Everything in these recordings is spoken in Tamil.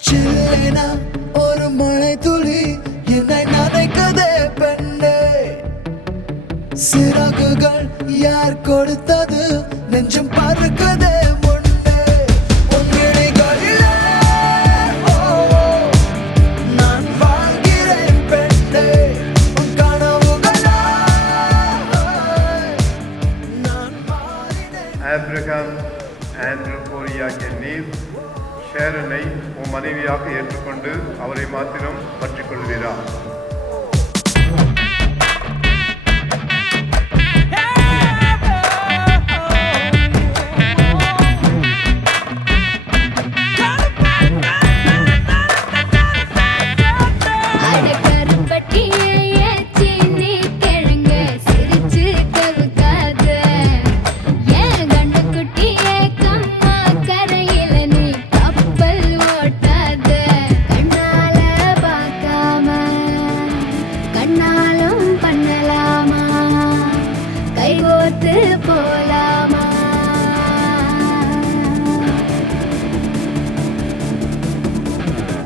சில்லேனா ஒரு மழை துளி என்னை நனைக்குதே பெண்ணே. சிறகுகள் யார் கொடுத்தது நெஞ்சம் பறக்குதே முன்னே. உன் விழிகளிலே நான் வாழ்கிறேன் பெண்ணே. உன் கனவுகளாய் நான் மாறினேன். ஆப்ரஹாம் ஆண்ட்ரூ கோரியாகிய நீர் ஷேரனை உன் மனைவியாக ஏற்றுக்கொண்டு அவரை மாத்திரம் பற்றிக் கொள்வீரா?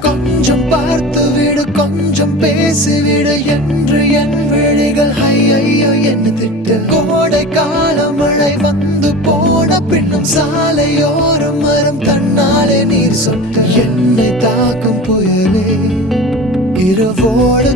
கொஞ்சம் பார்த்து விடு கொஞ்சம் பேசிவிடு என்று என் விழிகள் ஐயோ என்ன திட்டு. கோடை கால மழை வந்து போன பின்னும் சாலையோரம் மரம் தன்னாலே நீர் சொட்டு. என்னை தாக்கும் புயலே இரவோடு